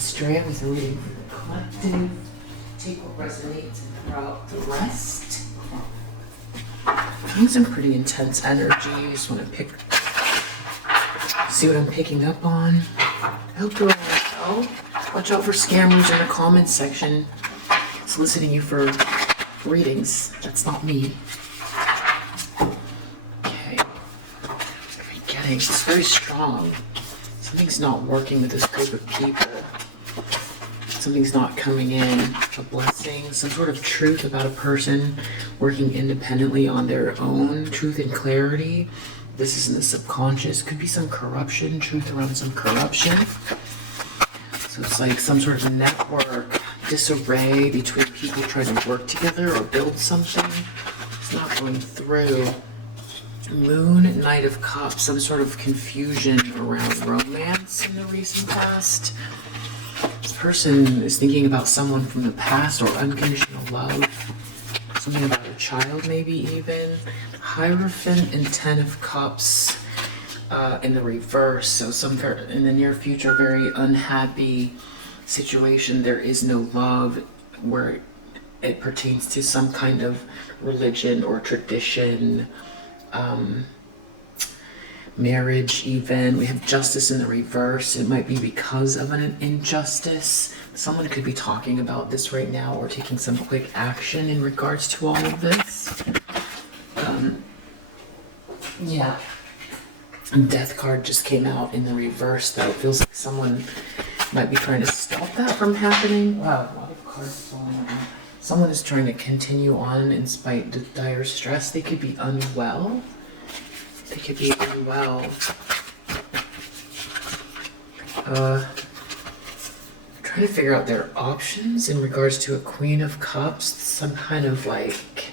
stray with a reading for the collective. Take what resonates and throw out the rest. Getting some pretty intense energy. Just want to see what I'm picking up on. I hope you're all well. Watch out for scammers in the comments section soliciting you for readings. That's not me. Okay. It's very strong. Something's not working with this group of people. Something's not coming in. A blessing, some sort of truth about a person working independently on their own. Truth and clarity. This is in the subconscious. Could be some corruption. Truth around some corruption. So it's like some sort of network. Disarray between people trying to work together or build something. It's not going through. Moon, Knight of Cups, some sort of confusion around romance in the recent past. This person is thinking about someone from the past or unconditional love. Something about a child, maybe even. Hierophant and Ten of Cups in the reverse. So in the near future, very unhappy situation. There is no love where it pertains to some kind of religion or tradition. Marriage even. We have Justice in the reverse. It might be because of an injustice. Someone could be talking about this right now or taking some quick action in regards to all of this. Yeah. Death card just came out in the reverse though. It feels like someone might be trying to stop that from happening. Wow, a lot of cards falling out. Someone is trying to continue on in spite of dire stress. They could be unwell. Trying to figure out their options in regards to a Queen of Cups. Some kind of like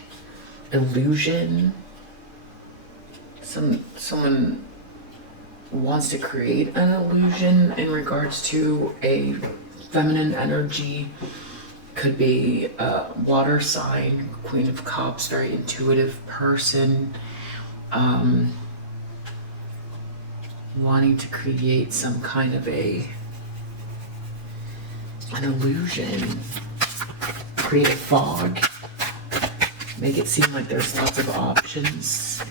illusion. Someone wants to create an illusion in regards to a feminine energy. Could be a water sign, Queen of Cups, very intuitive person, wanting to create some kind of an illusion, create a fog, make it seem like there's lots of options.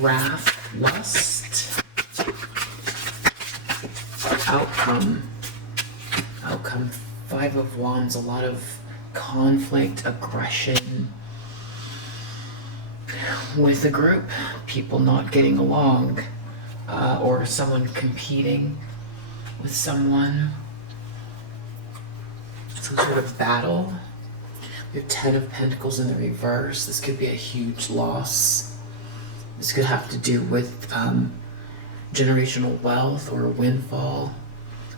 Wrath, lust, outcome, 5 of Wands, a lot of conflict, aggression with the group, people not getting along, or someone competing with someone, some sort of battle. We have 10 of Pentacles in the reverse. This could be a huge loss. This could have to do with generational wealth or a windfall.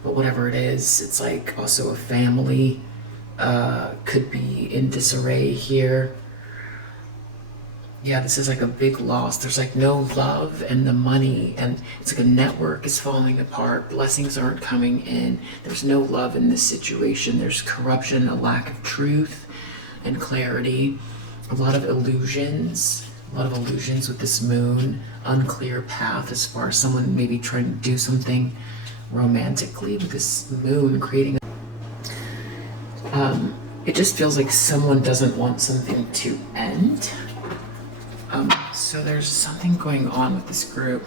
But whatever it is, it's like also a family could be in disarray here. Yeah, this is like a big loss. There's like no love and the money, and it's like a network is falling apart. Blessings aren't coming in. There's no love in this situation. There's corruption, a lack of truth and clarity. A lot of illusions with this moon. Unclear path as far as someone maybe trying to do something romantically with this moon creating it just feels like someone doesn't want something to end. So there's something going on with this group.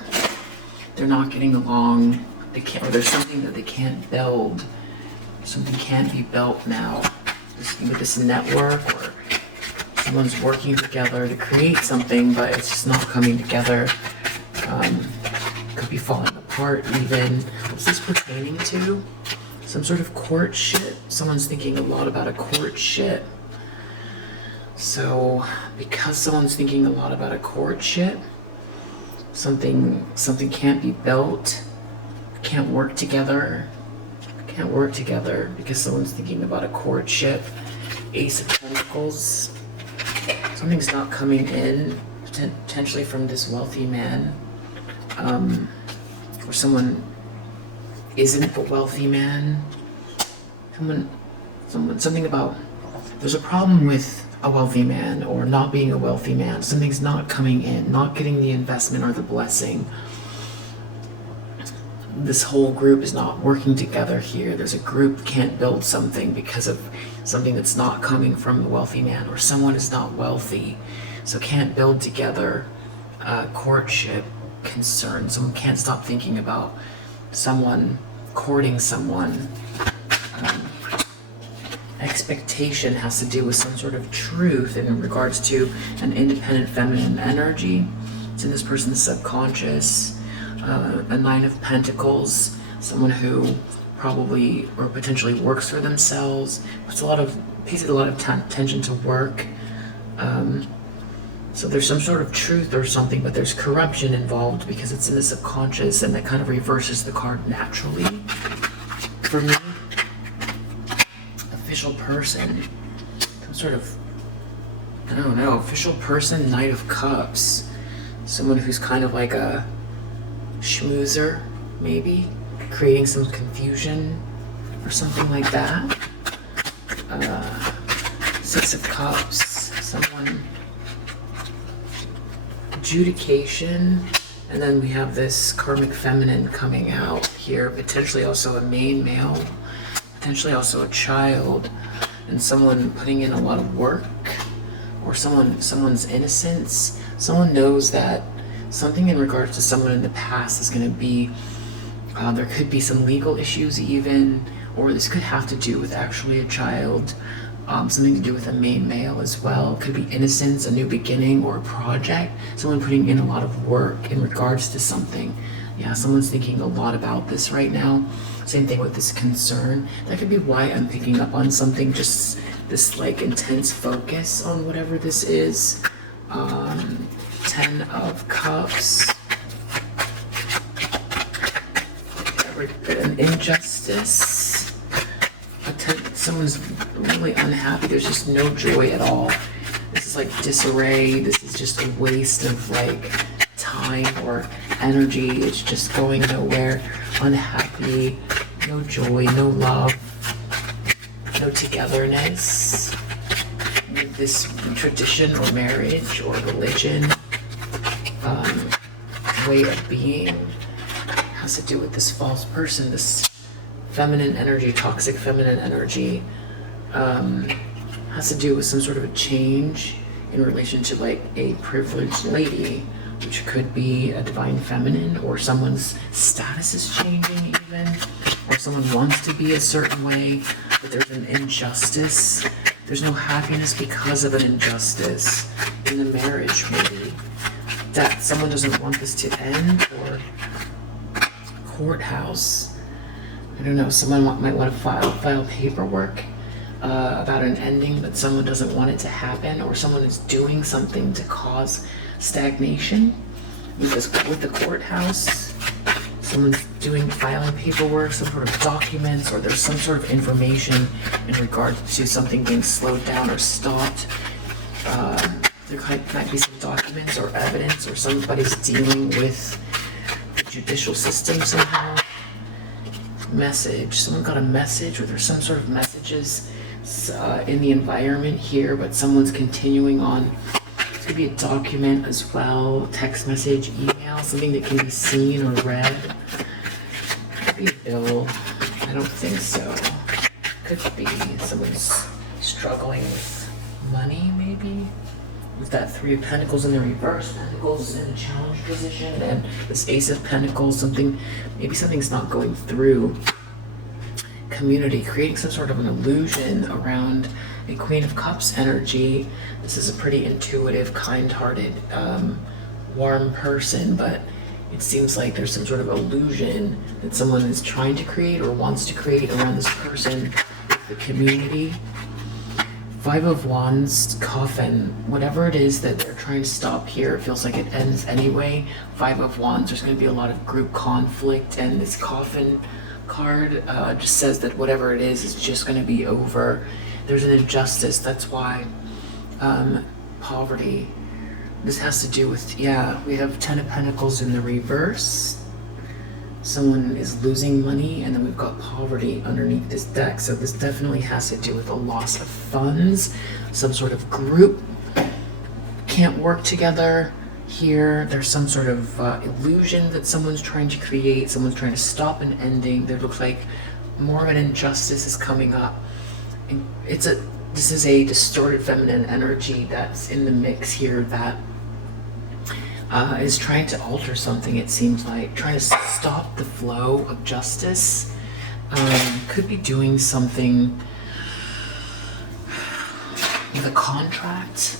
They're not getting along. They can't, or there's something that they can't build. Something can't be built now. With this network, or someone's working together to create something, but it's just not coming together. Could be falling apart even. What's this pertaining to? Some sort of courtship. Someone's thinking a lot about a courtship. So because someone's thinking a lot about a courtship, something can't be built, can't work together because someone's thinking about a courtship. Ace of Pentacles. Something's not coming in, potentially from this wealthy man, or someone isn't a wealthy man. Something about, there's a problem with a wealthy man or not being a wealthy man. Something's not coming in, not getting the investment or the blessing. this whole group is not working together here. There's a group can't build something because of something that's not coming from the wealthy man, or someone is not wealthy, so can't build together. Courtship concern. Someone can't stop thinking about someone courting someone. Expectation has to do with some sort of truth in regards to an independent feminine energy. It's in this person's subconscious. A Nine of Pentacles, someone who probably or potentially works for themselves, pays a lot of attention to work. So there's some sort of truth or something, but there's corruption involved because it's in the subconscious, and that kind of reverses the card naturally. For me, official person, some sort of, I don't know, official person, Knight of Cups, someone who's kind of like a schmoozer, maybe, creating some confusion or something like that. Six of Cups, someone, adjudication, and then we have this karmic feminine coming out here, potentially also a main male, potentially also a child, and someone putting in a lot of work, or someone's innocence. Someone knows that something in regards to someone in the past is going to be, there could be some legal issues even, or this could have to do with actually a child, something to do with a main male as well. Could be innocence, a new beginning, or a project. Someone putting in a lot of work in regards to something. Yeah, someone's thinking a lot about this right now. Same thing with this concern. That could be why I'm picking up on something, just this like intense focus on whatever this is. 10 of Cups. An injustice. Someone's really unhappy. There's just no joy at all. This is like disarray. This is just a waste of like time or energy. It's just going nowhere. Unhappy. No joy. No love. No togetherness. This tradition or marriage or religion, way of being, has to do with this false person, this feminine energy, toxic feminine energy, has to do with some sort of a change in relation to like a privileged lady, which could be a divine feminine, or someone's status is changing even, or someone wants to be a certain way, but there's an injustice. There's no happiness because of an injustice in the marriage, maybe. That someone doesn't want this to end, or courthouse. I don't know, someone might want to file paperwork about an ending, but someone doesn't want it to happen, or someone is doing something to cause stagnation. With the courthouse, someone's filing paperwork, some sort of documents, or there's some sort of information in regard to something being slowed down or stopped. There might be some documents or evidence, or somebody's dealing with the judicial system somehow. Message. Someone got a message, or there's some sort of messages in the environment here, but someone's continuing on. It could be a document as well, text message, email, something that can be seen or read. Could be a bill. I don't think so. Could be someone's struggling with money, maybe. With that Three of Pentacles in the reverse, Pentacles in a challenge position, and this Ace of Pentacles, maybe something's not going through. Community, creating some sort of an illusion around a Queen of Cups energy. This is a pretty intuitive, kind-hearted, warm person, but it seems like there's some sort of illusion that someone is trying to create or wants to create around this person with the community. Five of Wands, coffin, whatever it is that they're trying to stop here, it feels like it ends anyway. Five of Wands, there's going to be a lot of group conflict, and this coffin card just says that whatever it is just going to be over. There's an injustice, that's why. Poverty. This has to do with, yeah, we have 10 of Pentacles in the reverse. Someone is losing money, and then we've got poverty underneath this deck. So this definitely has to do with a loss of funds. Some sort of group can't work together. Here, there's some sort of illusion that someone's trying to create. Someone's trying to stop an ending. There looks like more of an injustice is coming up. And this is a distorted feminine energy that's in the mix here that is trying to alter something, it seems like. Trying to stop the flow of justice. Could be doing something with a contract.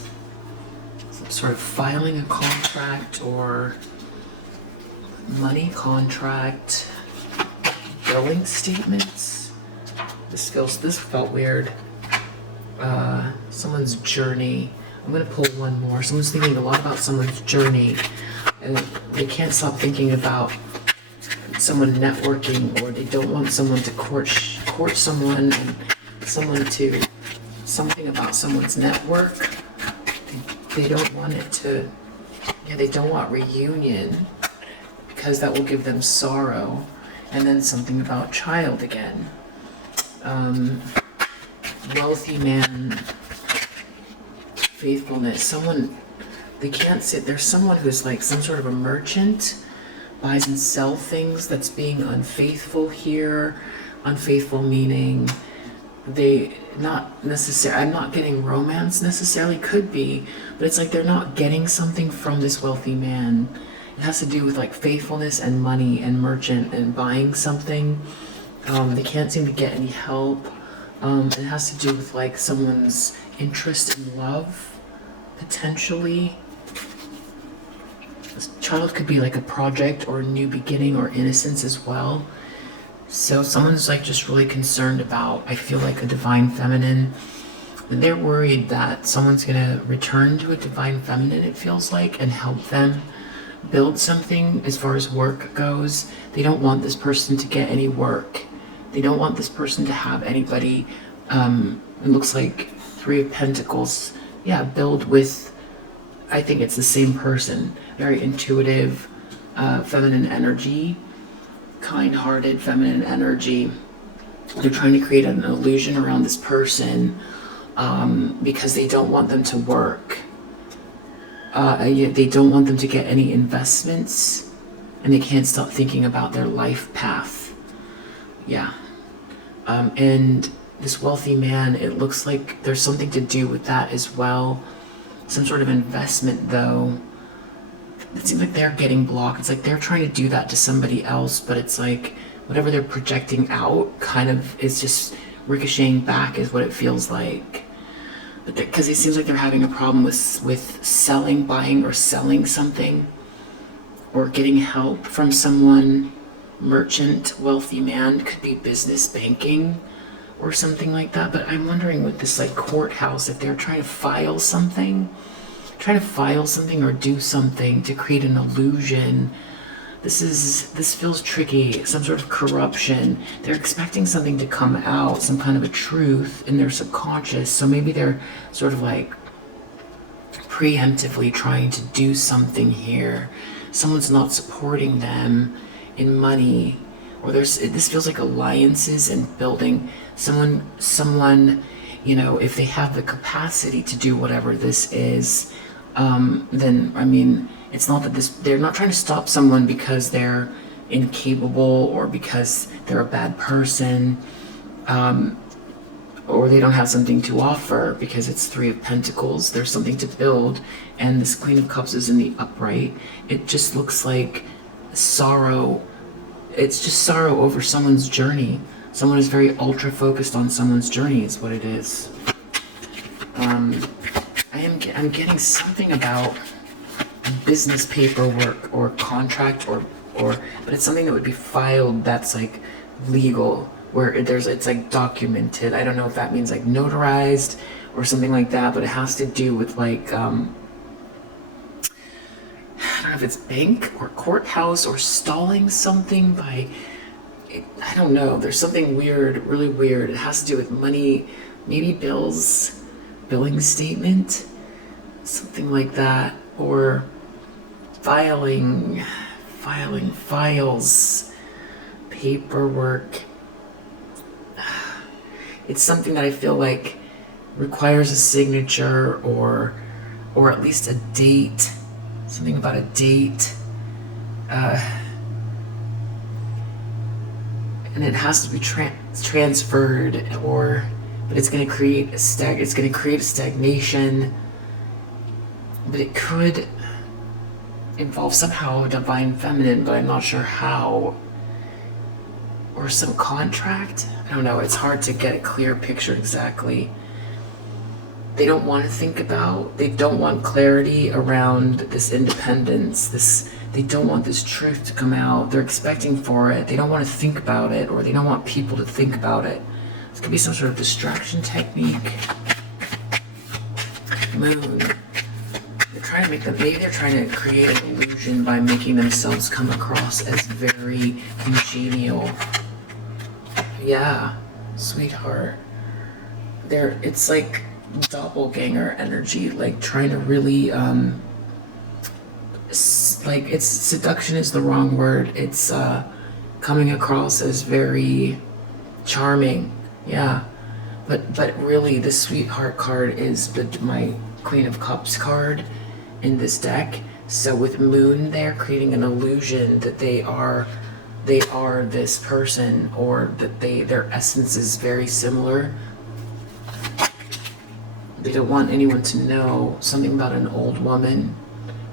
Sort of filing a contract or money contract, billing statements. This felt weird. Someone's journey. I'm gonna pull one more. Someone's thinking a lot about someone's journey, and they can't stop thinking about someone networking, or they don't want someone to court someone, and something about someone's network. They don't want it to, they don't want reunion because that will give them sorrow. And then something about child again. Wealthy man, faithfulness. They can't sit, there's someone who's like some sort of a merchant, buys and sells things that's being unfaithful here. Unfaithful meaning I'm not getting romance necessarily, could be, but it's like they're not getting something from this wealthy man. It has to do with like faithfulness and money and merchant and buying something. They can't seem to get any help. It has to do with like someone's interest in love, potentially. This child could be like a project or a new beginning or innocence as well. So someone's like just really concerned about, I feel like, a divine feminine. They're worried that someone's gonna return to a divine feminine, it feels like, and help them build something as far as work goes. They don't want this person to get any work. They don't want this person to have anybody. It looks like Three of Pentacles. Yeah, build with, I think it's the same person. Very intuitive, feminine energy. Kind-hearted feminine energy. They're trying to create an illusion around this person because they don't want them to work. They don't want them to get any investments, and they can't stop thinking about their life path. Yeah. And this wealthy man, it looks like there's something to do with that as well. Some sort of investment, though. It seems like they're getting blocked. It's like they're trying to do that to somebody else, but it's like whatever they're projecting out kind of is just ricocheting back, is what it feels like. But because it seems like they're having a problem with buying or selling something, or getting help from someone. Merchant, wealthy man, could be business, banking, or something like that. But I'm wondering with this like courthouse, if they're trying to file something or do something to create an illusion. This feels tricky. Some sort of corruption. They're expecting something to come out, some kind of a truth in their subconscious. So maybe they're sort of like preemptively trying to do something here. Someone's not supporting them in money, or this feels like alliances and building. Someone, if they have the capacity to do whatever this is, then, I mean, it's not that they're not trying to stop someone because they're incapable or because they're a bad person, or they don't have something to offer, because it's Three of Pentacles. There's something to build, and this Queen of Cups is in the upright. It just looks like sorrow. It's just sorrow over someone's journey. Someone is very ultra focused on someone's journey is what it is. I'm getting something about business paperwork or contract or but it's something that would be filed that's like legal, where it's like documented. I don't know if that means like notarized or something like that, but it has to do with like I don't know if it's bank or courthouse or stalling something by, I don't know. There's something weird, really weird. It has to do with money, maybe bills, billing statement, something like that, or filing files, paperwork. It's something that I feel like requires a signature or at least a date Something about a date. And it has to be transferred, but it's going to create a stagnation. But it could involve somehow divine feminine, but I'm not sure how. Or some contract? I don't know. It's hard to get a clear picture exactly. They don't want to think about, they don't want clarity around this independence, they don't want this truth to come out. They're expecting for it. They don't want to think about it, or they don't want people to think about it. This could be some sort of distraction technique. Moon. They're trying to make them, maybe they're trying to create an illusion by making themselves come across as very congenial. Yeah, sweetheart. It's like doppelganger energy, like trying to really, seduction is the wrong word. It's coming across as very charming. Yeah, but really the sweetheart card is my Queen of Cups card in this deck. So with Moon, they're creating an illusion that they are this person, or that their essence is very similar. They don't want anyone to know. Something about an old woman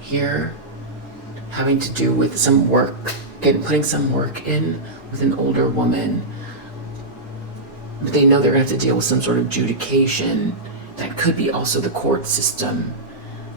here, having to do with some work, putting some work in with an older woman. But they know they're going to have to deal with some sort of adjudication. That could be also the court system.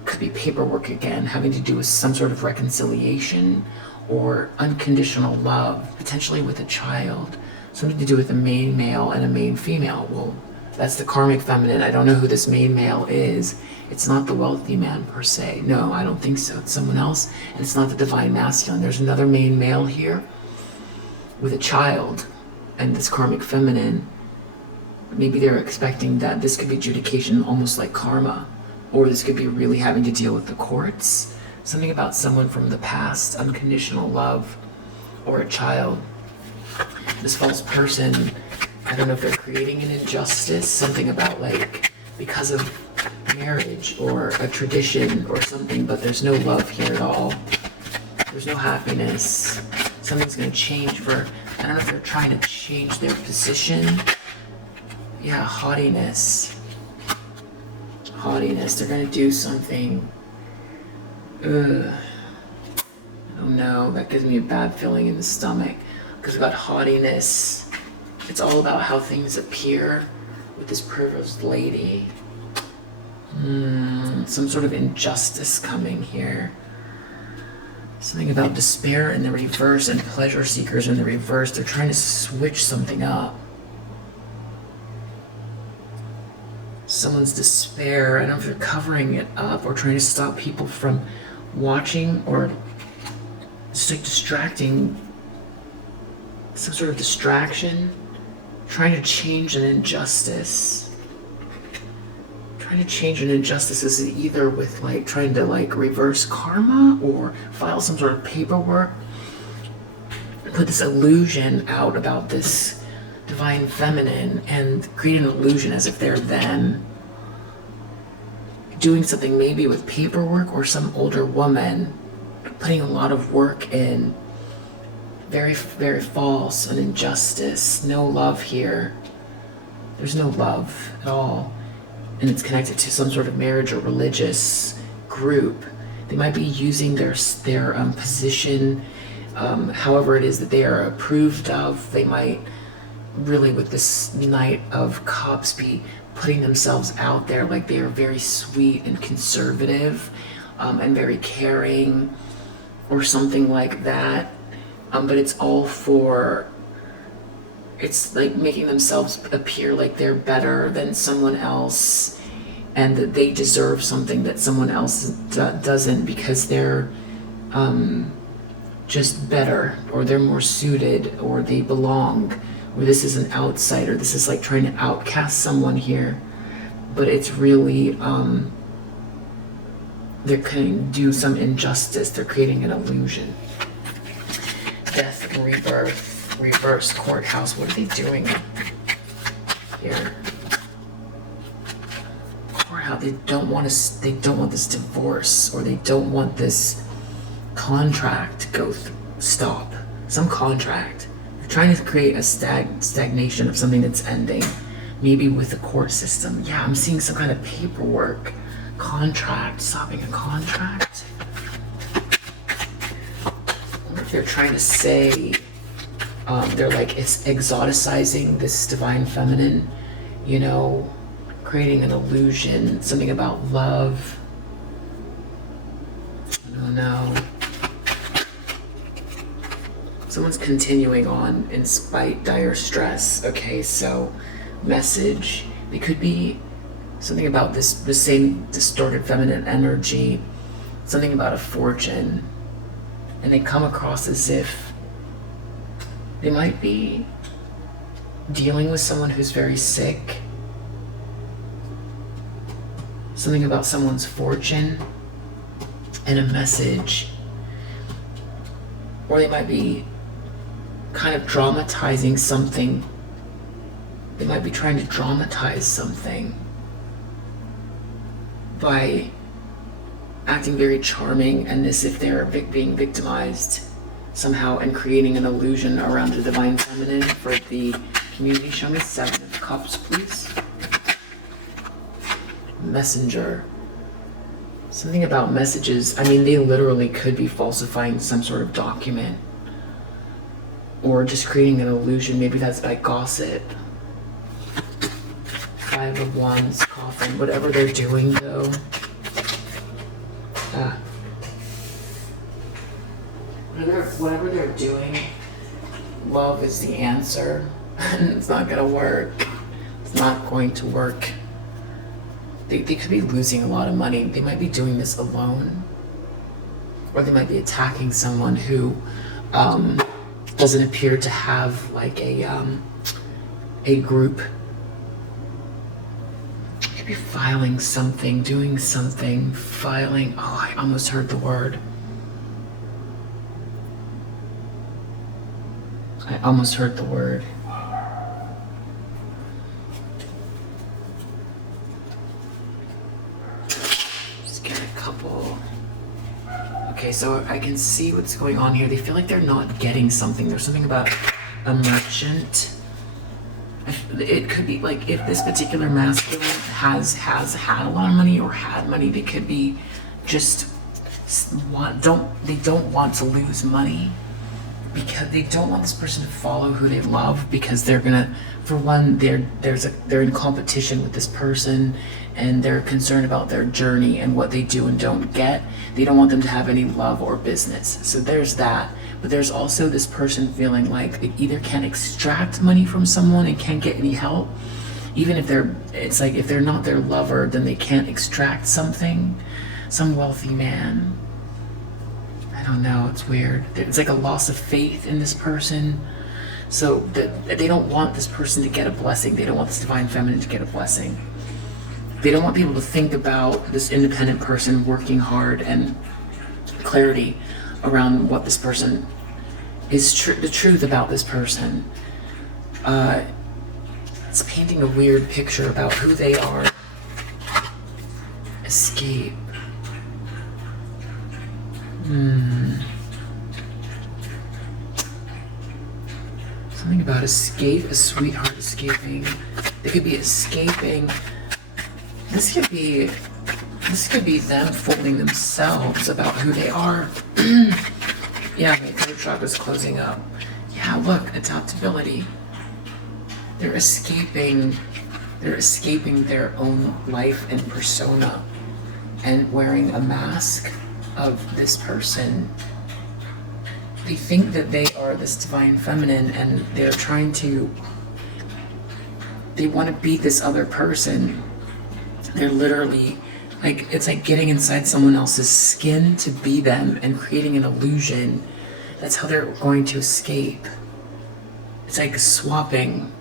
Could be paperwork again, having to do with some sort of reconciliation or unconditional love, potentially with a child. Something to do with a main male and a main female. Well, that's the karmic feminine. I don't know who this main male is. It's not the wealthy man per se. No, I don't think so. It's someone else, and it's not the divine masculine. There's another main male here with a child and this karmic feminine. Maybe they're expecting that this could be adjudication, almost like karma, or this could be really having to deal with the courts. Something about someone from the past, unconditional love, or a child. This false person, I don't know if they're creating an injustice, something about like because of marriage or a tradition or something, but there's no love here at all. There's no happiness. Something's going to change for, I don't know if they're trying to change their position. Yeah, haughtiness. Haughtiness, they're going to do something. I don't know, that gives me a bad feeling in the stomach. Because we got haughtiness. It's all about how things appear with this privileged lady. Some sort of injustice coming here. Something about despair in the reverse and pleasure seekers in the reverse. They're trying to switch something up. Someone's despair, I don't know if they're covering it up or trying to stop people from watching, or just like distracting, some sort of distraction, trying to change an injustice. Trying to change an injustice is either with like trying to like reverse karma or file some sort of paperwork, put this illusion out about this divine feminine and create an illusion as if they're them. Doing something maybe with paperwork or some older woman, putting a lot of work in. Very, very false, an injustice. No love here. There's no love at all. And it's connected to some sort of marriage or religious group. They might be using their position, however it is that they are approved of. They might really, with this Knight of Cups, be putting themselves out there like they are very sweet and conservative, and very caring or something like that. But it's all for, it's like making themselves appear like they're better than someone else, and that they deserve something that someone else doesn't, because they're just better, or they're more suited, or they belong, or this is an outsider. This is like trying to outcast someone here, but it's really, they're going to do some injustice. They're creating an illusion. Death, rebirth, reverse courthouse. What are they doing here? they don't want this divorce, or they don't want this contract to go stop. Some contract. They're trying to create a stagnation of something that's ending. Maybe with the court system. Yeah, I'm seeing some kind of paperwork. Contract. Stopping a contract. I wonder if they're trying to say, they're like, it's exoticizing this divine feminine, you know, creating an illusion, something about love. I don't know. Someone's continuing on in spite dire stress. Okay, so message. It could be something about the same distorted feminine energy, something about a fortune, and they come across as if they might be dealing with someone who's very sick. Something about someone's fortune and a message. Or they might be kind of dramatizing something. They might be trying to dramatize something by acting very charming, and as if they're being victimized somehow, and creating an illusion around the divine feminine for the community. Show me 7 of Cups, please. Messenger. Something about messages. I mean, they literally could be falsifying some sort of document, or just creating an illusion. Maybe that's by gossip. 5 of Wands, Coffin. Whatever they're doing, though. Whatever they're doing, love is the answer. It's not gonna work. It's not going to work. They could be losing a lot of money. They might be doing this alone, or they might be attacking someone who doesn't appear to have like a group. They could be filing something, doing something, filing. Oh, I almost heard the word. I almost heard the word. Just get a couple. Okay, so I can see what's going on here. They feel like they're not getting something. There's something about a merchant. It could be like, if this particular masculine has had a lot of money or had money, they could be just they don't want to lose money, because they don't want this person to follow who they love, because they're gonna, for one, they're in competition with this person, and they're concerned about their journey and what they do and don't get. They don't want them to have any love or business. So there's that. But there's also this person feeling like they either can't extract money from someone and can't get any help, even if it's like if they're not their lover, then they can't extract something, some wealthy man. I don't know, it's weird. It's like a loss of faith in this person. So they don't want this person to get a blessing. They don't want this divine feminine to get a blessing. They don't want people to think about this independent person working hard, and clarity around what this person is, the truth about this person. It's painting a weird picture about who they are. Escape. Something about escape, a sweetheart escaping. They could be escaping. This could be them fooling themselves about who they are. Yeah, my third chakra's closing up. Yeah, look, adaptability. They're escaping their own life and persona, and wearing a mask of this person. They think that they are this divine feminine, and they want to be this other person. They're literally like, it's like getting inside someone else's skin to be them and creating an illusion. That's how they're going to escape. It's like swapping,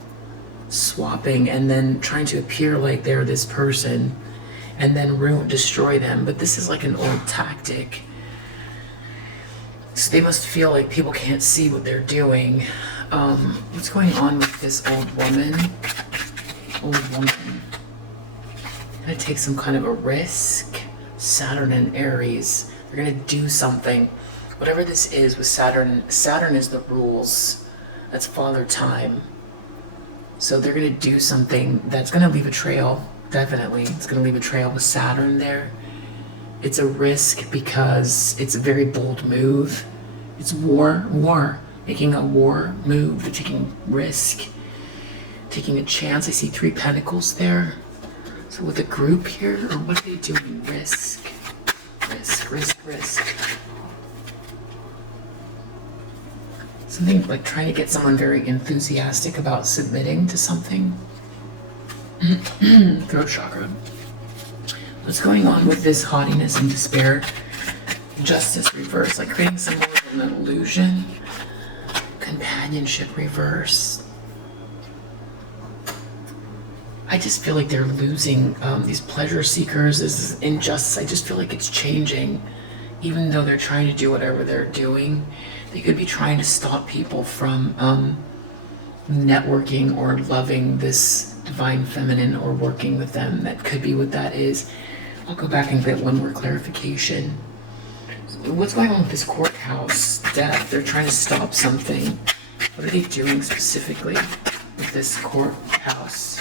and then trying to appear like they're this person, and then destroy them. But this is like an old tactic. So they must feel like people can't see what they're doing. What's going on with this old woman? going to take some kind of a risk. Saturn and Aries, they're going to do something. Whatever this is with Saturn, Saturn is the rules. That's Father Time. So they're going to do something that's going to leave a trail, definitely. It's going to leave a trail with Saturn there. It's a risk because it's a very bold move. It's war. Making a war move. They're taking risk, taking a chance. I see 3 Pentacles there. So with a group here, or what are they doing? Risk. Something like trying to get someone very enthusiastic about submitting to something. Throat chakra. What's going on with this haughtiness and despair? Justice reverse, like creating someone with an illusion. Companionship reverse. I just feel like they're losing these pleasure seekers. This is injustice. I just feel like it's changing. Even though they're trying to do whatever they're doing, they could be trying to stop people from networking or loving this divine feminine or working with them. That could be what that is. I'll go back and get one more clarification. What's going on with this courthouse death? They're trying to stop something. What are they doing specifically with this courthouse?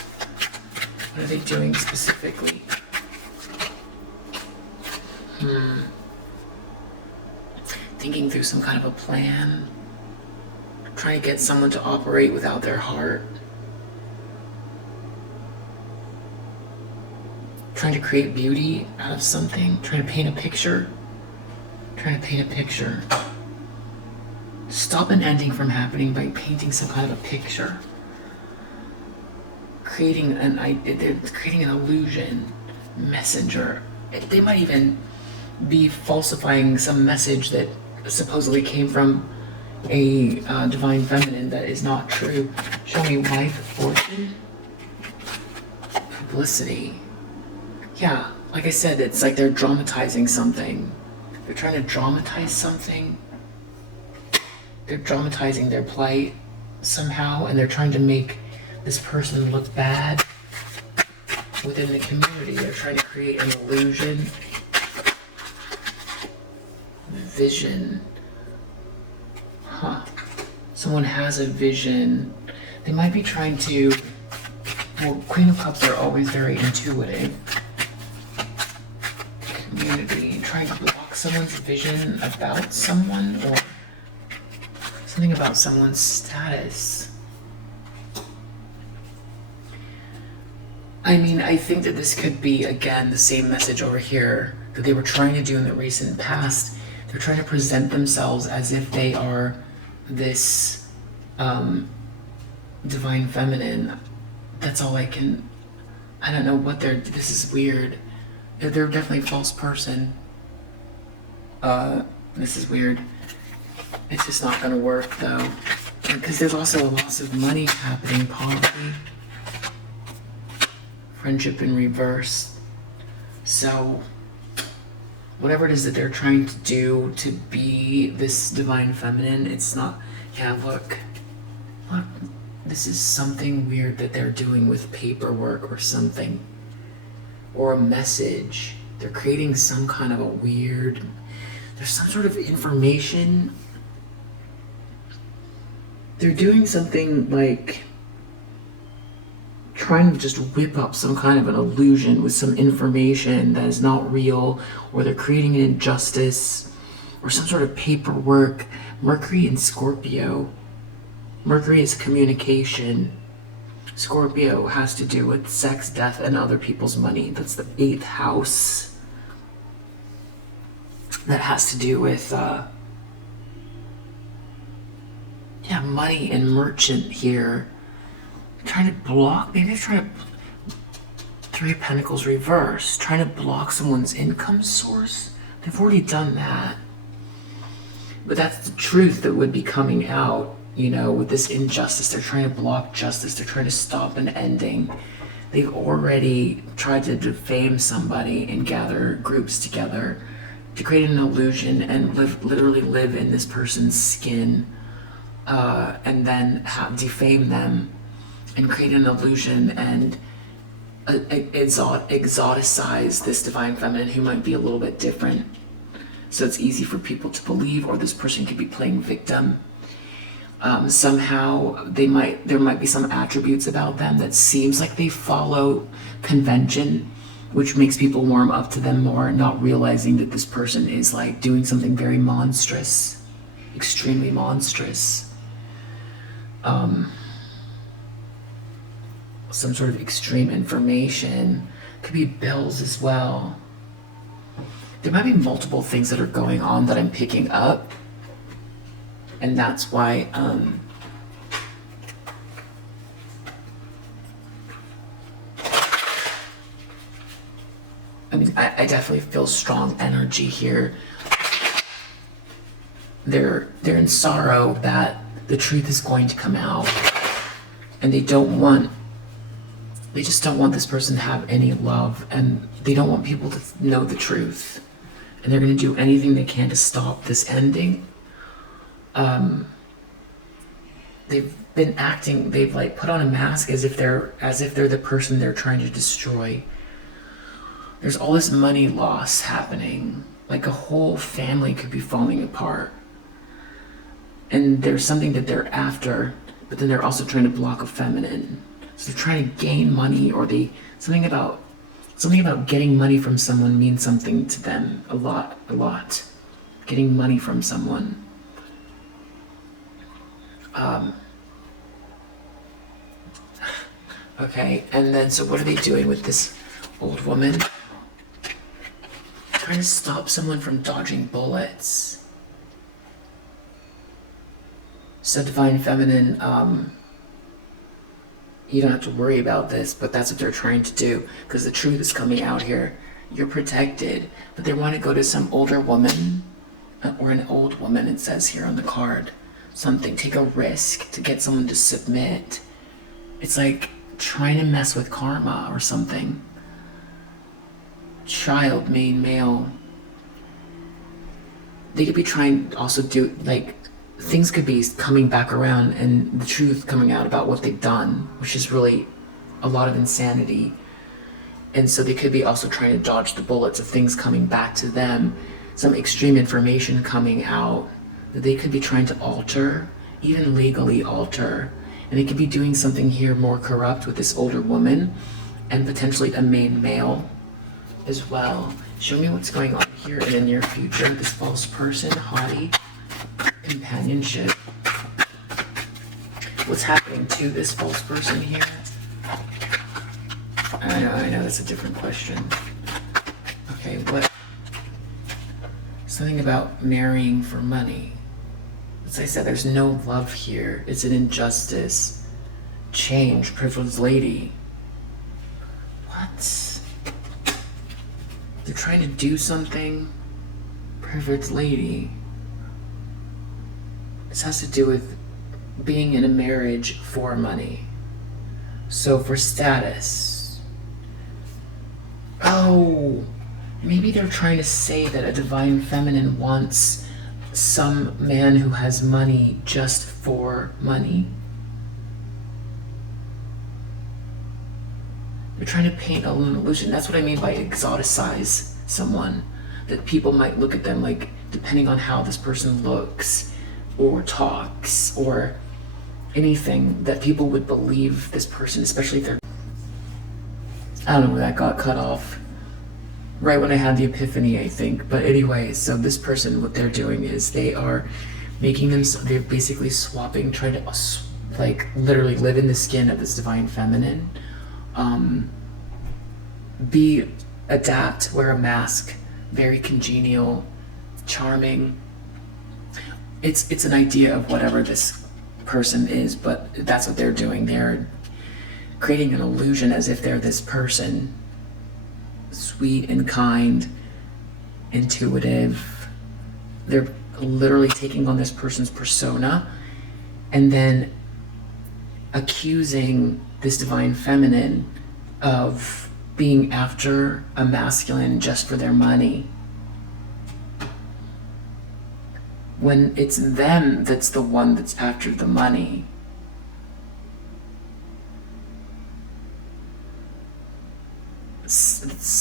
What are they doing specifically? Thinking through some kind of a plan. Trying to get someone to operate without their heart. Trying to create beauty out of something. Trying to paint a picture. Stop an ending from happening by painting some kind of a picture. Creating an illusion. Messenger. They might even be falsifying some message that supposedly came from a divine feminine that is not true. Show me wife, fortune, publicity. Yeah, like I said, it's like they're dramatizing something. They're trying to dramatize something. They're dramatizing their plight somehow, and they're trying to make this person look bad within the community. They're trying to create an illusion. Vision. Someone has a vision. They might be trying to, well, Queen of Cups are always very intuitive. Community, trying to block someone's vision about someone or something about someone's status. I mean, I think that this could be, again, the same message over here that they were trying to do in the recent past. They're trying to present themselves as if they are this divine feminine. That's all I don't know what this is weird. They're definitely a false person. This is weird. It's just not gonna work though. Because there's also a loss of money happening, poverty. Friendship in reverse. So whatever it is that they're trying to do to be this divine feminine, it's not. Yeah, look, this is something weird that they're doing with paperwork or something, or a message. They're creating some kind of a weird, there's some sort of information. They're doing something like trying to just whip up some kind of an illusion with some information that is not real, or they're creating an injustice or some sort of paperwork. Mercury and Scorpio. Mercury is communication. Scorpio has to do with sex, death, and other people's money. That's the 8th house. That has to do with money and merchant here. Trying to block, maybe they're trying to, 3 of Pentacles reverse, trying to block someone's income source. They've already done that. But that's the truth that would be coming out, you know, with this injustice. They're trying to block justice. They're trying to stop an ending. They've already tried to defame somebody and gather groups together to create an illusion and literally live in this person's skin, and then defame them and create an illusion and exoticize this divine feminine who might be a little bit different. So it's easy for people to believe, or this person could be playing victim. Somehow there might be some attributes about them that seems like they follow convention, which makes people warm up to them more, not realizing that this person is like doing something very monstrous, extremely monstrous. Some sort of extreme information. Could be bills as well. There might be multiple things that are going on that I'm picking up. And that's why I definitely feel strong energy here. They're in sorrow that the truth is going to come out, and they just don't want this person to have any love, and they don't want people to know the truth, and they're going to do anything they can to stop this ending. They've been acting, they've like put on a mask as if they're the person they're trying to destroy. There's all this money loss happening, like a whole family could be falling apart, and there's something that they're after, but then they're also trying to block a feminine. So they're trying to gain money, or something about getting money from someone means something to them a lot. Getting money from someone. Okay, and then so what are they doing with this old woman? Trying to stop someone from dodging bullets. So divine feminine, you don't have to worry about this, but that's what they're trying to do, because the truth is coming out here. You're protected, but they want to go to some older woman, or an old woman, it says here on the card. Something, take a risk to get someone to submit. It's like trying to mess with karma or something. Child, main male. They could be trying to also do, like, things could be coming back around and the truth coming out about what they've done, which is really a lot of insanity. And so they could be also trying to dodge the bullets of things coming back to them, some extreme information coming out that they could be trying to alter, even legally alter. And they could be doing something here more corrupt with this older woman and potentially a main male as well. Show me what's going on here in the near future. This false person, haughty, companionship. What's happening to this false person here? I know that's a different question. Okay, what? Something about marrying for money. As I said, there's no love here. It's an injustice. Change, privileged lady. What? They're trying to do something. Privileged lady. This has to do with being in a marriage for money. So for status. Oh, maybe they're trying to say that a divine feminine wants some man who has money just for money. They're trying to paint an illusion. That's what I mean by exoticize someone. That people might look at them like, depending on how this person looks or talks or anything, that people would believe this person, especially if they're... I don't know where that got cut off. Right when I had the epiphany, I think. But anyway, so this person, what they're doing is they are making them, they're basically swapping, trying to like literally live in the skin of this divine feminine. Adapt, wear a mask, very congenial, charming. It's an idea of whatever this person is, but that's what they're doing. They're creating an illusion as if they're this person. Sweet and kind, intuitive. They're literally taking on this person's persona and then accusing this divine feminine of being after a masculine just for their money, when it's them that's the one that's after the money.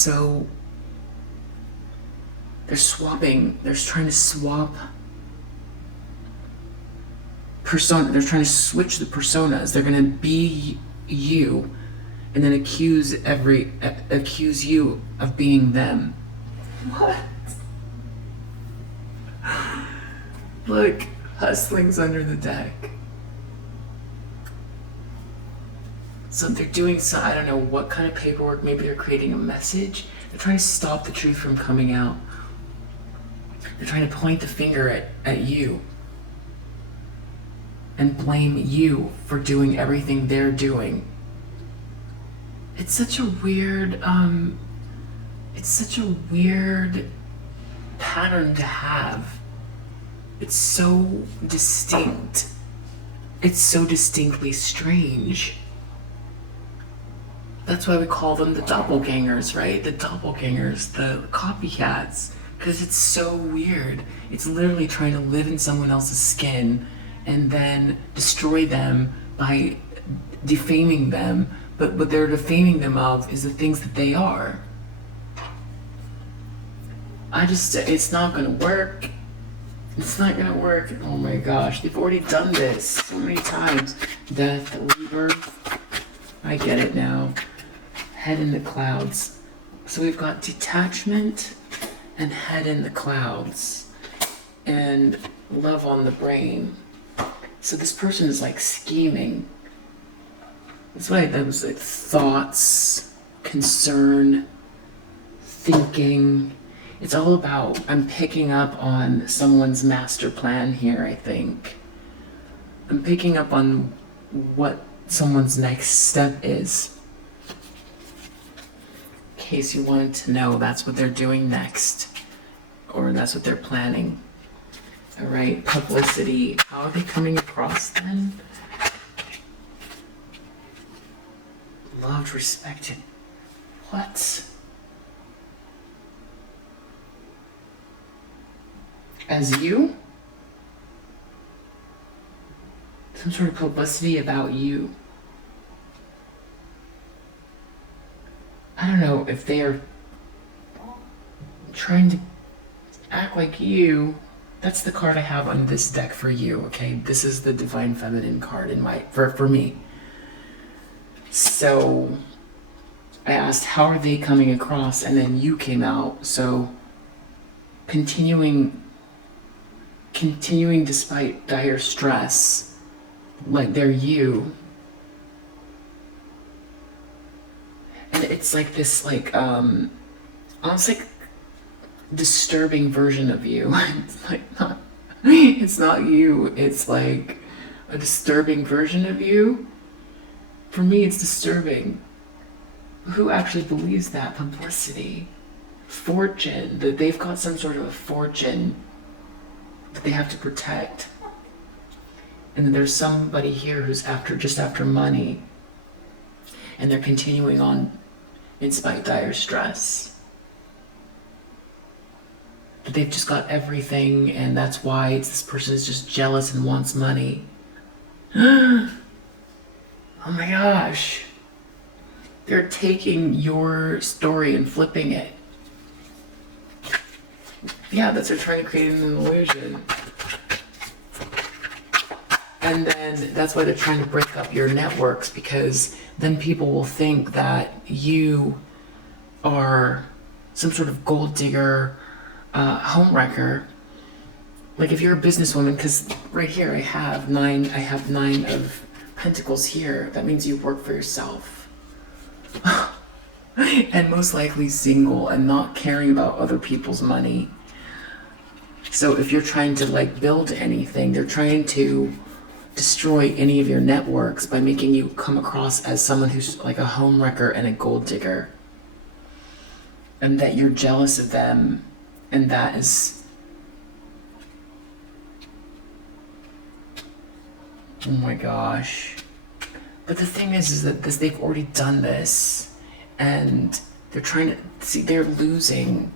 so, they're trying to swap persona. They're trying to switch the personas. They're gonna be you and then accuse you of being them. What? Look, hustling's under the deck. So they're doing I don't know what kind of paperwork. Maybe they're creating a message. They're trying to stop the truth from coming out. They're trying to point the finger at you and blame you for doing everything they're doing. It's such a weird pattern to have. It's so distinct. It's so distinctly strange. That's why we call them the doppelgangers, right? The doppelgangers, the copycats, because it's so weird. It's literally trying to live in someone else's skin and then destroy them by defaming them. But what they're defaming them of is the things that they are. It's not gonna work. It's not gonna work. Oh my gosh, they've already done this so many times. Death, rebirth. I get it now. Head in the clouds. So we've got detachment and head in the clouds and love on the brain. So this person is like scheming. That's why that was like thoughts, concern, thinking. It's all about, I'm picking up on someone's master plan here, I think. I'm picking up on what someone's next step is. In case you wanted to know, that's what they're doing next. Or that's what they're planning. All right, publicity. How are they coming across then? Loved, respected. What? As you? Some sort of publicity about you. I don't know if they are trying to act like you. That's the card I have on this deck for you, okay? This is the Divine Feminine card in for me. So I asked, how are they coming across? And then you came out. So continuing despite dire stress, like they're you. And it's like this, like, almost like disturbing version of you. It's not you. It's like a disturbing version of you. For me, it's disturbing. Who actually believes that? Publicity, fortune, that they've got some sort of a fortune that they have to protect. And then there's somebody here who's just after money. And they're continuing on in spite of dire stress. But they've just got everything, and that's why this person is just jealous and wants money. Oh my gosh. They're taking your story and flipping it. Yeah, they're trying to create an illusion. And then that's why they're trying to break up your networks, because then people will think that you are some sort of gold digger, homewrecker. Like if you're a businesswoman, because right here I have nine of Pentacles here. That means you work for yourself. And most likely single and not caring about other people's money. So if you're trying to like build anything, they're trying to destroy any of your networks by making you come across as someone who's like a homewrecker and a gold digger. And that you're jealous of them, and that is... Oh my gosh. But the thing is that they've already done this, and they're trying to see, they're losing.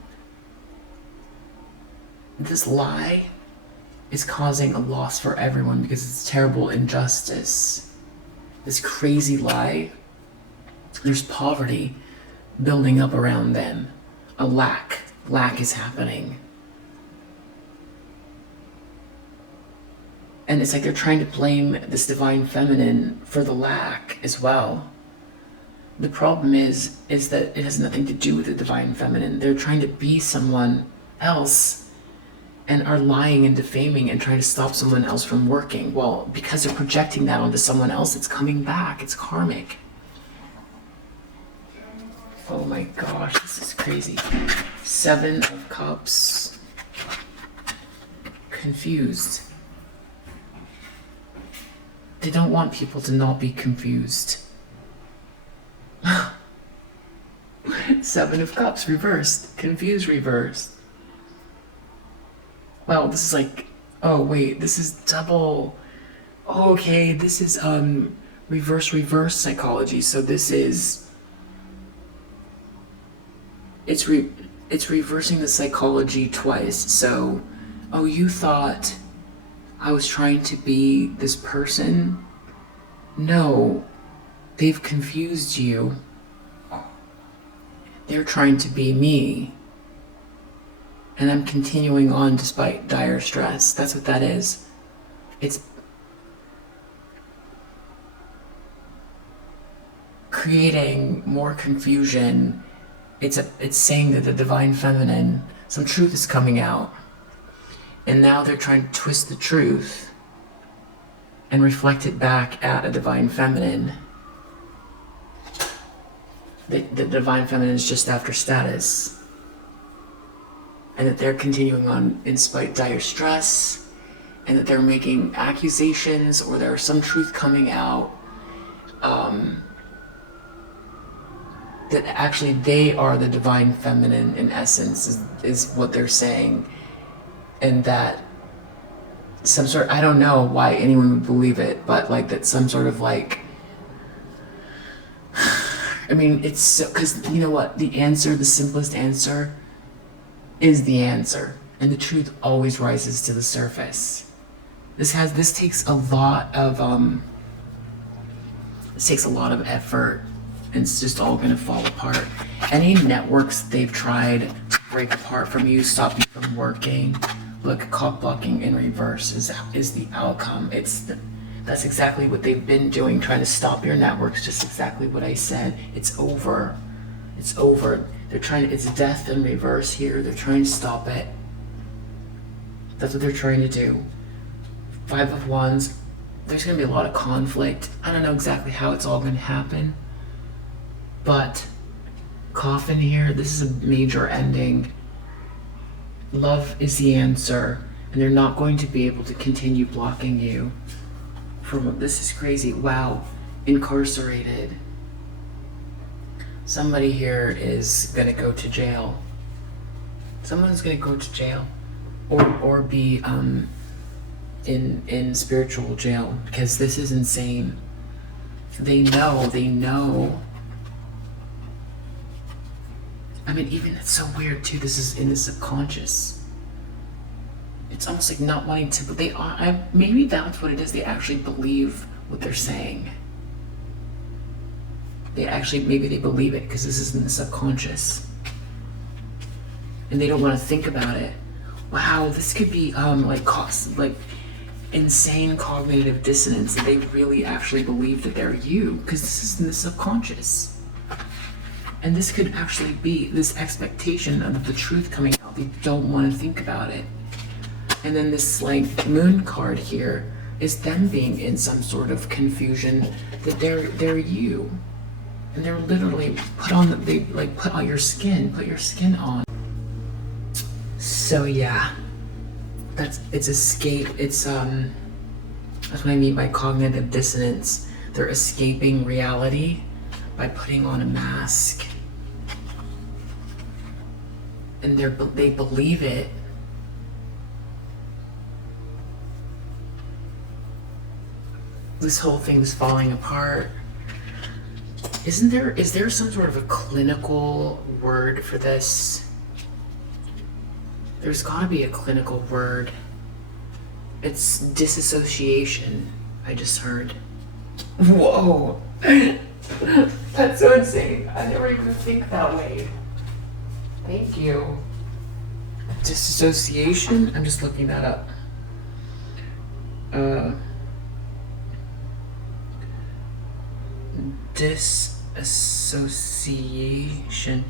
This lie is causing a loss for everyone because it's terrible injustice. This crazy lie. There's poverty. building up around them. A lack is happening. And it's like they're trying to blame this divine feminine for the lack as well. The problem is that it has nothing to do with the divine feminine. They're trying to be someone else and are lying and defaming and trying to stop someone else from working. Well, because they're projecting that onto someone else, it's coming back. It's karmic. Oh my gosh, this is crazy. 7 of Cups. Confused. They don't want people to not be confused. 7 of Cups reversed. Confused reversed. Wow, this is like, oh wait, this is double. Oh, okay, this is reverse psychology. So this is, it's reversing the psychology twice. So, oh, you thought I was trying to be this person? No, they've confused you. They're trying to be me. And I'm continuing on despite dire stress. That's what that is. It's creating more confusion. It's saying that the divine feminine, some truth is coming out. And now they're trying to twist the truth and reflect it back at a divine feminine. The divine feminine is just after status. And that they're continuing on in spite dire stress, and that they're making accusations, or there's some truth coming out, that actually they are the divine feminine in essence, is what they're saying. And that some sort, I don't know why anyone would believe it, but like that some sort of like, I mean, it's so, because you know what, the answer, the simplest answer is the answer, and the truth always rises to the surface. This takes a lot of effort, and it's just all gonna fall apart. Any networks they've tried to break apart from you, stop you from working, look, cock blocking in reverse is the outcome. That's exactly what they've been doing, trying to stop your networks, just exactly what I said. It's over. It's over. They're trying to, it's death in reverse here. They're trying to stop it. That's what they're trying to do. 5 of Wands. There's going to be a lot of conflict. I don't know exactly how it's all going to happen. But Coffin here, this is a major ending. Love is the answer. And they're not going to be able to continue blocking you. This is crazy. Wow. Incarcerated. Somebody here is gonna go to jail. Someone's gonna go to jail, or be in spiritual jail, because this is insane. They know. I mean, even it's so weird too. This is in the subconscious. It's almost like not wanting to, but they are. Maybe that's what it is. They actually believe what they're saying. Maybe they believe it because this is in the subconscious. And they don't want to think about it. Wow, this could be like insane cognitive dissonance. That they really actually believe that they're you, because this is in the subconscious. And this could actually be this expectation of the truth coming out. They don't want to think about it. And then this like moon card here is them being in some sort of confusion that they're you. And they're literally put on your skin on. So yeah, it's escape. It's that's what I mean by cognitive dissonance. They're escaping reality by putting on a mask, and they believe it. This whole thing's falling apart. Is there some sort of a clinical word for this? There's gotta be a clinical word. It's disassociation, I just heard. Whoa. That's so insane. I never even think that way. Thank you. Disassociation? I'm just looking that up. Disassociation.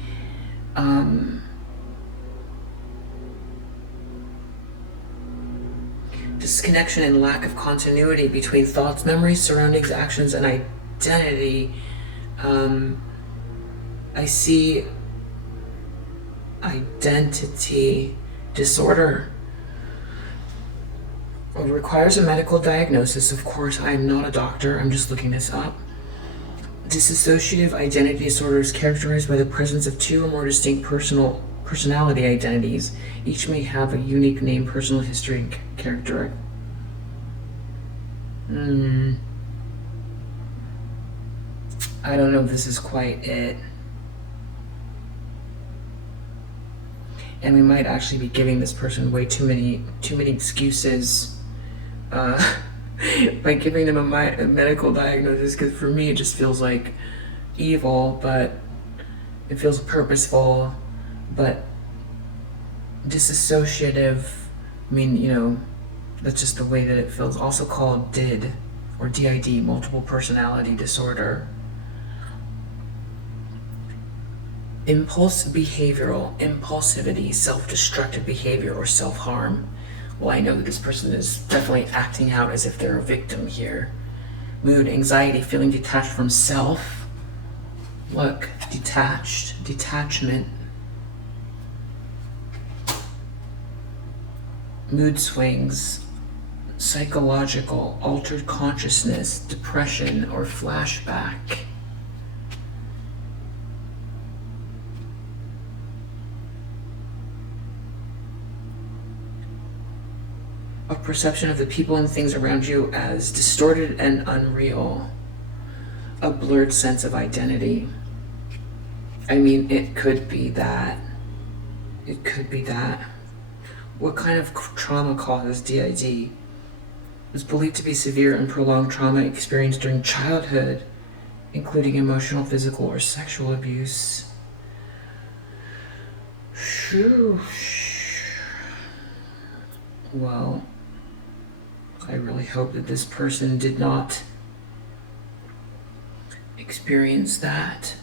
Disconnection and lack of continuity between thoughts, memories, surroundings, actions, and identity. I see identity disorder. It requires a medical diagnosis. Of course, I am not a doctor. I'm just looking this up. Dissociative identity disorder is characterized by the presence of two or more distinct personality identities. Each may have a unique name, personal history, and character. I don't know if this is quite it. And we might actually be giving this person way too many excuses by giving them a medical diagnosis, because for me it just feels like evil, but it feels purposeful. But dissociative, I mean, you know, that's just the way that it feels. Also called DID, or DID, multiple personality disorder. Behavioral, impulsivity, self-destructive behavior, or self-harm. Well, I know that this person is definitely acting out as if they're a victim here. Mood, anxiety, feeling detached from self. Look, detachment. Mood swings, psychological, altered consciousness, depression, or flashback. A perception of the people and things around you as distorted and unreal. A blurred sense of identity. I mean, it could be that. It could be that. What kind of trauma causes DID? It was believed to be severe and prolonged trauma experienced during childhood, including emotional, physical, or sexual abuse. Phew. Well, I really hope that this person did not experience that.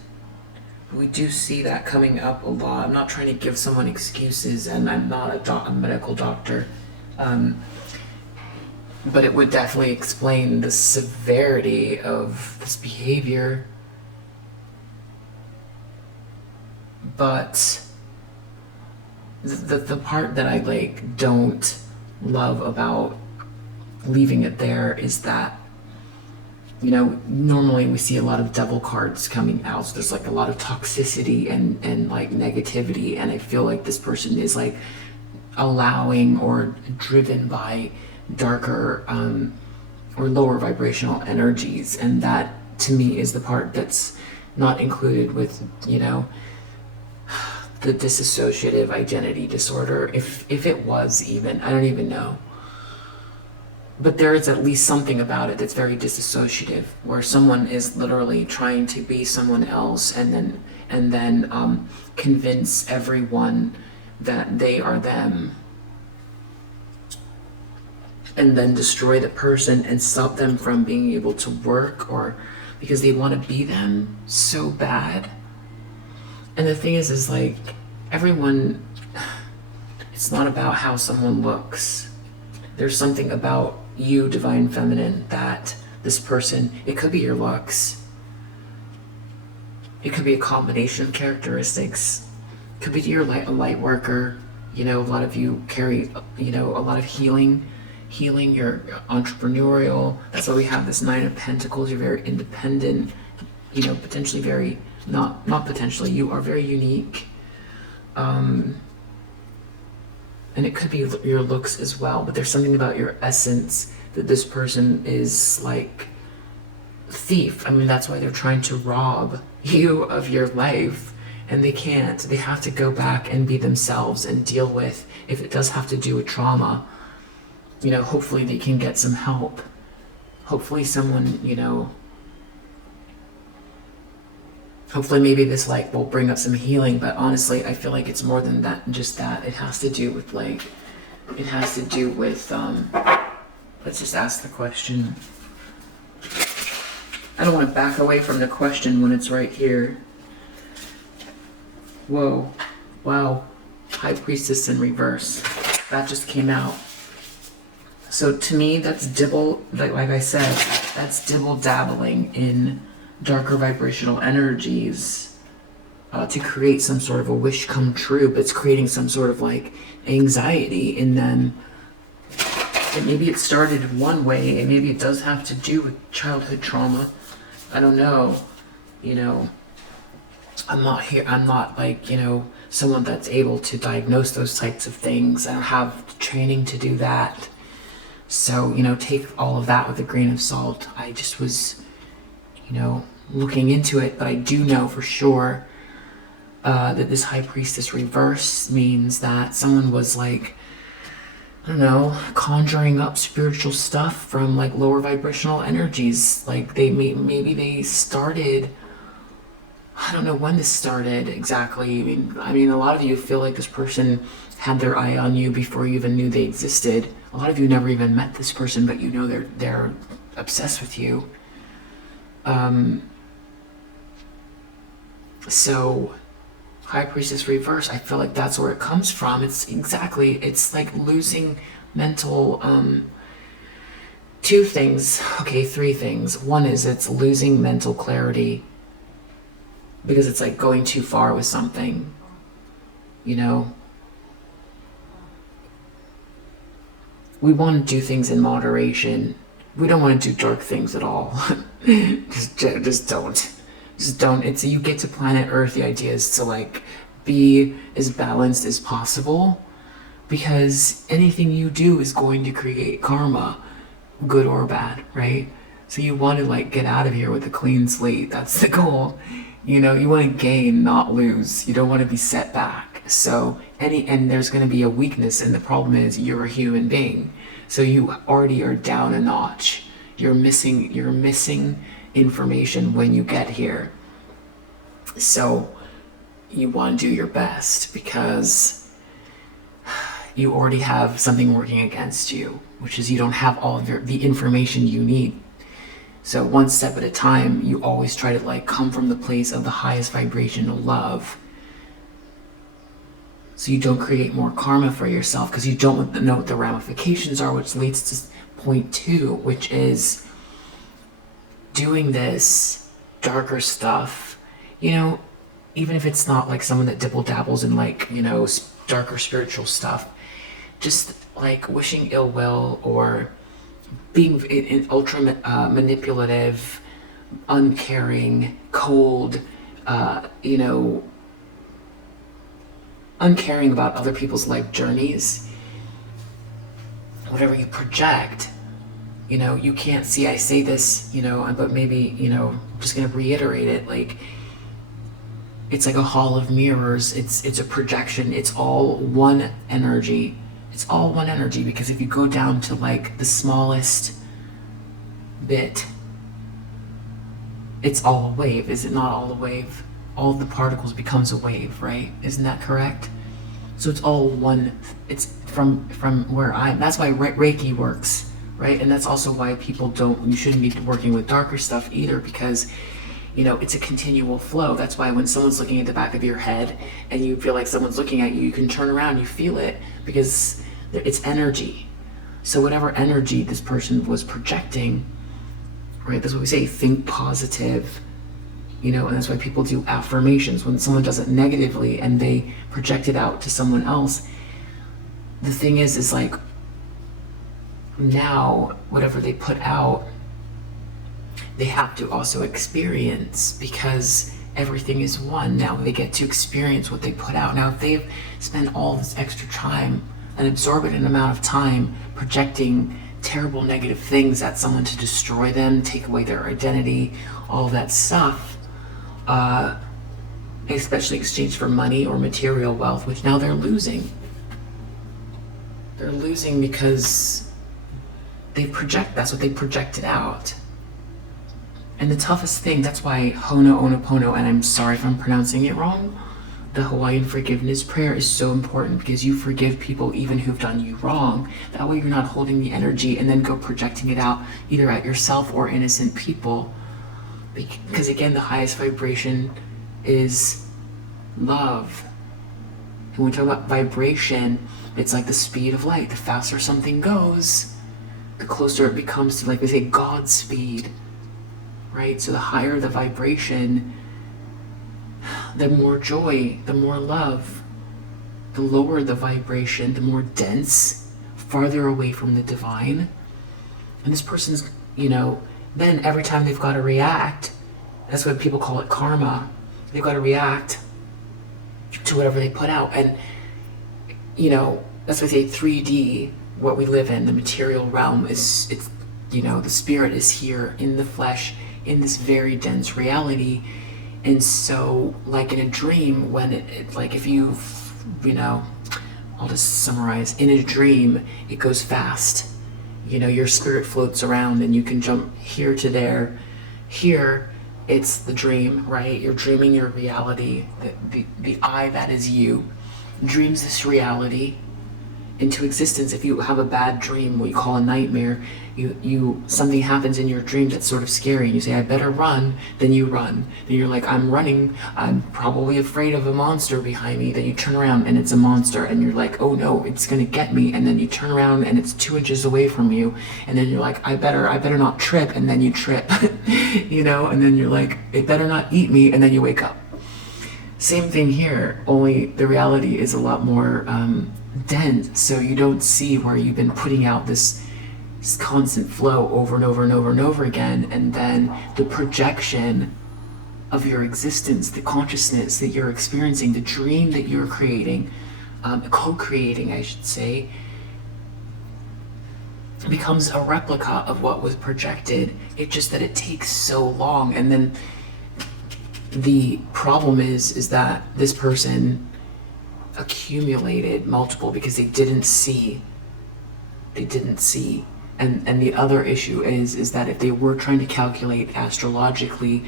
We do see that coming up a lot. I'm not trying to give someone excuses, and I'm not a medical doctor. But it would definitely explain the severity of this behavior. But the part that I don't love about leaving it there is that, you know, normally we see a lot of devil cards coming out, so there's a lot of toxicity and negativity, and I feel like this person is allowing or driven by darker or lower vibrational energies, and that to me is the part that's not included with, you know, the dissociative identity disorder. If it was even, I don't even know. But there is at least something about it that's very dissociative, where someone is literally trying to be someone else and then convince everyone that they are them, and then destroy the person and stop them from being able to work, or because they want to be them so bad. And the thing is everyone, it's not about how someone looks. There's something about you, divine feminine, that this person, it could be your looks, it could be a combination of characteristics, it could be you're a light worker, you know, a lot of you carry, you know, a lot of healing, you're entrepreneurial. That's why we have this Nine of Pentacles. You're very independent, you know, potentially very, not potentially, you are very unique. And it could be your looks as well, but there's something about your essence that this person is thief. I mean, that's why they're trying to rob you of your life, and they can't. They have to go back and be themselves and deal with, if it does have to do with trauma, you know, hopefully they can get some help. Hopefully someone, you know, hopefully maybe this like will bring up some healing, but honestly I feel like it's more than that, just that. It has to do with like, let's just ask the question. I don't want to back away from the question when it's right here. Whoa. Wow. High Priestess in reverse. That just came out. So to me, that's like I said, that's dibble-dabbling in darker vibrational energies to create some sort of a wish come true, but it's creating some sort of like anxiety in them. And maybe it started one way, and maybe it does have to do with childhood trauma. I don't know. You know, I'm not like, you know, someone that's able to diagnose those types of things. I don't have the training to do that. So, you know, take all of that with a grain of salt. I just was, you know, looking into it, but I do know for sure that this High Priestess reverse means that someone was like, I don't know, conjuring up spiritual stuff from like lower vibrational energies. Like maybe they started, I don't know when this started exactly. I mean, a lot of you feel like this person had their eye on you before you even knew they existed. A lot of you never even met this person, but you know they're obsessed with you. So High Priestess reverse, I feel like that's where it comes from. It's like losing mental, two things, okay, three things. One is it's losing mental clarity because it's like going too far with something, you know. We want to do things in moderation. We don't want to do dark things at all. just don't. Just don't. It's, you get to planet Earth, the idea is to like be as balanced as possible, because anything you do is going to create karma, good or bad, right? So you want to like get out of here with a clean slate. That's the goal. You know, you want to gain, not lose. You don't want to be set back. So and there's going to be a weakness, and the problem is you're a human being. So you already are down a notch. You're missing information when you get here. So you want to do your best because you already have something working against you, which is you don't have all of the information you need. So one step at a time, you always try to like come from the place of the highest vibrational love. So you don't create more karma for yourself because you don't know what the ramifications are, which leads to point 2, which is doing this darker stuff, you know, even if it's not like someone that dibble dabbles in like, you know, darker spiritual stuff, just like wishing ill will or being ultra manipulative, uncaring, cold, you know, uncaring about other people's life journeys. Whatever you project, you know, you can't see. I say this, you know, but maybe, you know, I'm just gonna reiterate it. Like, it's like a hall of mirrors. It's a projection. It's all one energy. It's all one energy, because if you go down to like the smallest bit, it's all a wave. Is it not all a wave? All of the particles becomes a wave, right? Isn't that correct? So it's all one. It's from where that's why Reiki works, right? And that's also why you shouldn't be working with darker stuff either, because, you know, it's a continual flow. That's why when someone's looking at the back of your head and you feel like someone's looking at you, you can turn around, you feel it, because it's energy. So whatever energy this person was projecting, right? That's what we say, think positive, you know, and that's why people do affirmations. When someone does it negatively and they project it out to someone else, the thing is like, now whatever they put out, they have to also experience, because everything is one. Now they get to experience what they put out. Now if they've spent all this extra time, an exorbitant amount of time, projecting terrible negative things at someone to destroy them, take away their identity, all that stuff, especially exchanged for money or material wealth, which now they're losing. They're losing because that's what they projected out. And the toughest thing, that's why Ho'oponopono, and I'm sorry if I'm pronouncing it wrong, the Hawaiian forgiveness prayer is so important, because you forgive people even who've done you wrong. That way you're not holding the energy and then go projecting it out either at yourself or innocent people. Because again, the highest vibration is love. And when we talk about vibration, it's like the speed of light. The faster something goes, the closer it becomes to, like they say, God's speed. Right? So the higher the vibration, the more joy, the more love. The lower the vibration, the more dense, farther away from the divine. And this person's, then every time they've got to react, that's what people call it karma. They've got to react to whatever they put out. And, that's why I say 3D, what we live in, the material realm, the spirit is here in the flesh, in this very dense reality. And so, like in a dream, when if I'll just summarize, in a dream, it goes fast. Your spirit floats around and you can jump here to there. Here, it's the dream, right? You're dreaming your reality. The I that is you dreams this reality into existence. If you have a bad dream, what you call a nightmare, something happens in your dream that's sort of scary, and you say, I better run. Then you run. Then you're like, I'm running, I'm probably afraid of a monster behind me. Then you turn around and it's a monster, and you're like, oh no, it's gonna get me. And then you turn around and it's 2 inches away from you, and then you're like, I better not trip. And then you trip. And then you're like, it better not eat me. And then you wake up. Same thing here, only the reality is a lot more dense, so you don't see where you've been putting out this constant flow over and over and over and over again, and then the projection of your existence, the consciousness that you're experiencing, the dream that you're creating, co-creating, I should say, becomes a replica of what was projected. It's just that it takes so long. And then the problem is that this person accumulated multiple because they didn't see. And the other issue is that if they were trying to calculate astrologically,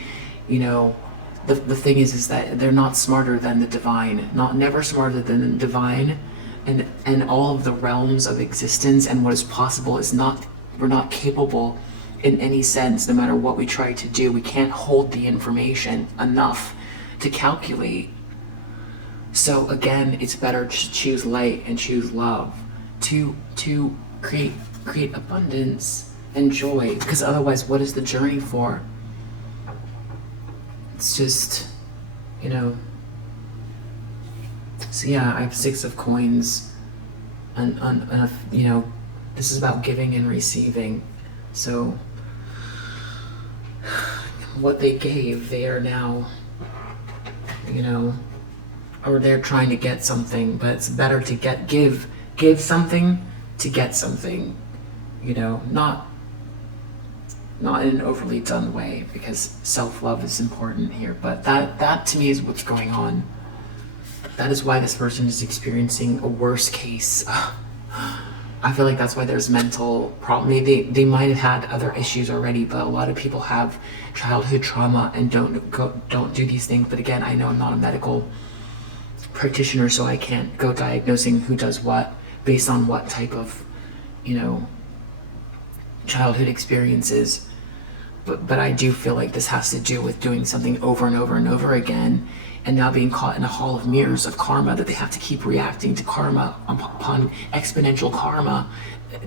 the thing is that they're not smarter than the divine, never smarter than the divine, and all of the realms of existence and what is possible we're not capable in any sense. No matter what we try to do, we can't hold the information enough to calculate. So again, it's better to choose light and choose love to create abundance and joy, because otherwise what is the journey for? It's just, so yeah, I have 6 of coins, and this is about giving and receiving. So what they gave, they are now, or they're trying to get something, but it's better to give something to get something, not in an overly done way, because self-love is important here. But that to me is what's going on. That is why this person is experiencing a worse case. I feel like that's why there's mental problem. They might have had other issues already, but a lot of people have childhood trauma and don't do these things. But again, I know I'm not a medical practitioner, so I can't go diagnosing who does what based on what type of childhood experiences. But I do feel like this has to do with doing something over and over and over again, and now being caught in a hall of mirrors of karma, that they have to keep reacting to karma upon exponential karma,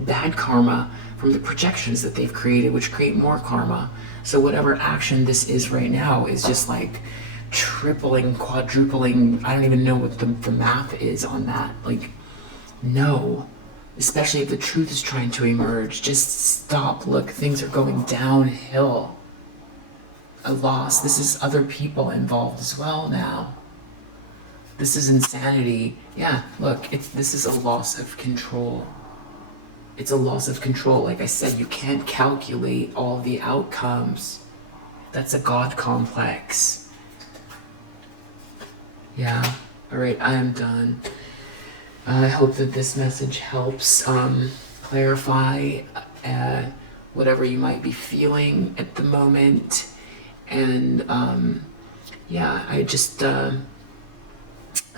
bad karma from the projections that they've created, which create more karma. So whatever action this is right now is just like tripling, quadrupling. I don't even know what the math is on that. Like, no. Especially if the truth is trying to emerge. Just stop. Look, things are going downhill. A loss. This is other people involved as well now. This is insanity. Yeah, look, this is a loss of control. It's a loss of control. Like I said, you can't calculate all the outcomes. That's a God complex. Yeah. All right, I am done. I hope that this message helps clarify whatever you might be feeling at the moment. And yeah, I just I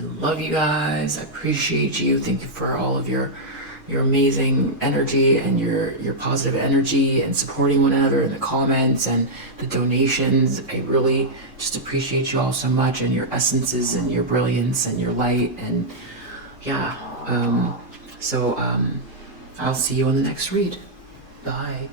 love you guys. I appreciate you. Thank you for all of your amazing energy and your positive energy and supporting one another in the comments and the donations. I really just appreciate you all so much, and your essences and your brilliance and your light. And yeah, so I'll see you on the next read. Bye.